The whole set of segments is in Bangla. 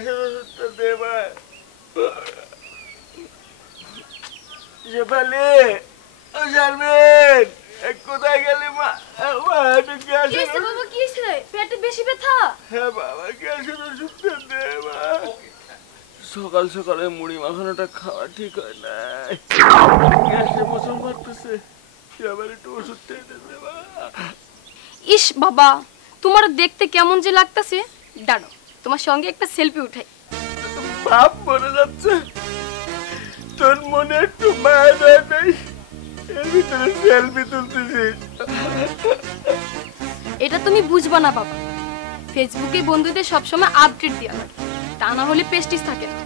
গ্যাসের ওষুধটা দে মা। শেফালি, ও শারমিন, কোথায় গেলি মা? একটু গ্যাসের ওষুধ। বাবা কি হয়েছে? পেটে বেশি ব্যথা? হ্যাঁ বাবা, গ্যাসের ওষুধটা দে মা। সকাল সকালে মুড়ি মাখানোটা খাওয়া ঠিক হয় না, গ্যাসে মোচন মারতেছে। আবার একটু ওষুধটা এনে দে মা। ইস বাবা, তোমার দেখতে কেমন যে লাগতেছে। দাঁড়াও, তোমার সঙ্গে একটা সেলফি উঠাই। বাপ মরে যাচ্ছে, তোর মনে একটু মায়া দেয় নাই? এর ভিতরে সেলফি তুলতেছিস। এটা তুমি বুঝবা না বাবা, ফেসবুকে বন্ধুদের সবসময় আপডেট দেওয়া লাগে, তা না হলে পেস্টিস থাকে না।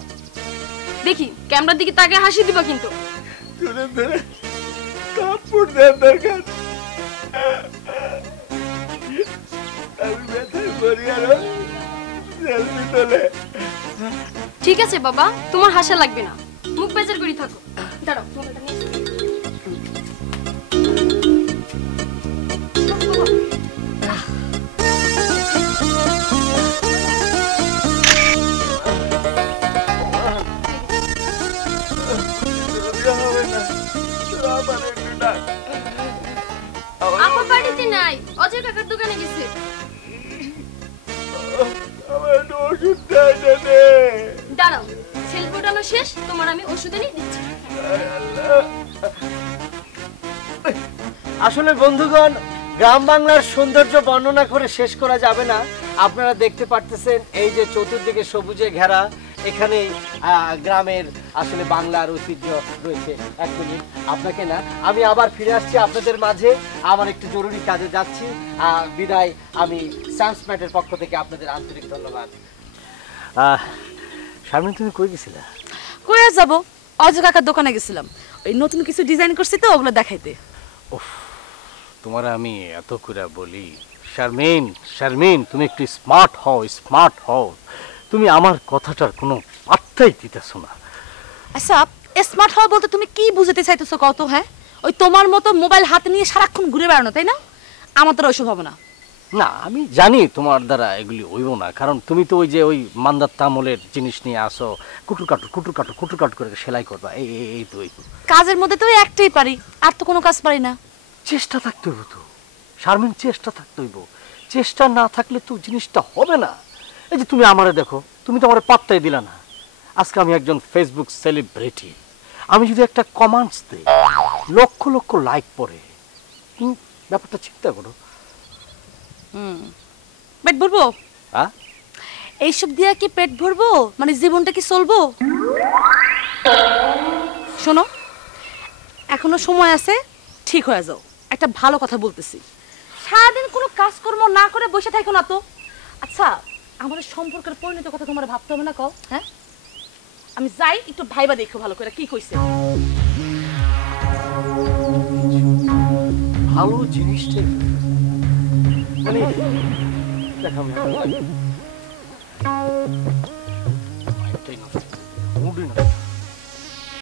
দেখি ক্যামেরার দিকে তাকে হাসি দিবা কিন্তু। ধরে ধরে কাপড় দেওয়ার দরকার। আমি ব্যথায় মরি আর সেলফি তোলে। ঠিক আছে বাবা, তোমার হাসা লাগবে না, মুখ বেজার করে থাকো। দাঁড়াও, মোবাইলটা নিয়ে আসি। আমার বাড়িতে নাই, অজয় কাকার দোকানে গেছে। দাঁড়াও, সেলফি ওঠানো শেষ, তোমার আমি ওষুধ এনে দিচ্ছি। আসলে বন্ধুগণ, গ্রাম বাংলার সৌন্দর্য বর্ণনা করে শেষ করা যাবে না। আপনারা দেখতে পারতেছেন এই যে চতুর্দিকে সবুজে ঘেরা, এখানে গ্রামের আসলে বাংলার ঐতিহ্য রয়েছে। এক মিনিট, আপনাকে না, আমি আবার ফিরে আসছি আপনাদের মাঝে। আমার একটু জরুরি কাজে যাচ্ছি, বিদায়। আমি সায়েন্স ম্যাটের পক্ষ থেকে আপনাদের আন্তরিক ধন্যবাদ। শারমিন, তুমি কই গেছিলা? কই আর যাবো, অজয় কাকার দোকানে গেছিলাম, ওই নতুন কিছু ডিজাইন করছি তো, ওগুলো দেখাইতে। উফ, তোমার আমি এত করে বলি, শারমিন শারমিন তুমি একটু স্মার্ট হও, স্মার্ট হও। তুমি আমার কথাটার কোনো পাত্তাই দিতেছো না। আচ্ছা, স্মার্ট হওয়া বলতে তুমি কি বুঝাতে চাইতেছো কত? হ্যাঁ, ওই তোমার মতো মোবাইল হাতে নিয়ে সারাক্ষণ ঘুরে বেড়ানো, তাই না? আমার তো ওইসব হবে না। না, আমি জানি তোমার দ্বারা এগুলি হইব না, কারণ তুমি তো ওই যে ওই মান্দার তামলের জিনিস নিয়ে আসো, কুটুর কাটু করে সেলাই করবা। এই তো কাজের মধ্যে তো একটাই পারি, আর তো কোনো কাজ পারি না। চেষ্টা থাকতে হইব তো শারমিন, চেষ্টা থাকতে হইব। চেষ্টা না থাকলে তো জিনিসটা হবে না। এই যে তুমি আমারে দেখো, তুমি তো আমার পাত্তাই দিলা না। আজকে আমি একজন ফেসবুক সেলিব্রিটি, আমি যদি একটা কমেন্টস দিই, লক্ষ লক্ষ লাইক পড়ে, ব্যাপারটা চিন্তা করো। পেট ভরবো? হ্যাঁ, এইসব দিয়া কি পেট ভরবো? মানে জীবনটা কি চলবো? শোনো, এখনো সময় আছে, ঠিক হয়ে যাও। একটা ভালো কথা বলতেছি, সারাদিন কোনো কাজকর্ম না করে বসে থাকো না তো। আচ্ছা, আমাদের সম্পর্কের পরিণত কথা তোমার ভাবতে হবে না? কও। হ্যাঁ, আমি যাই, একটু ভাইবা দেখো ভালো করে কি কইছে। ভালো জিনিসটাই মানে দেখাবো।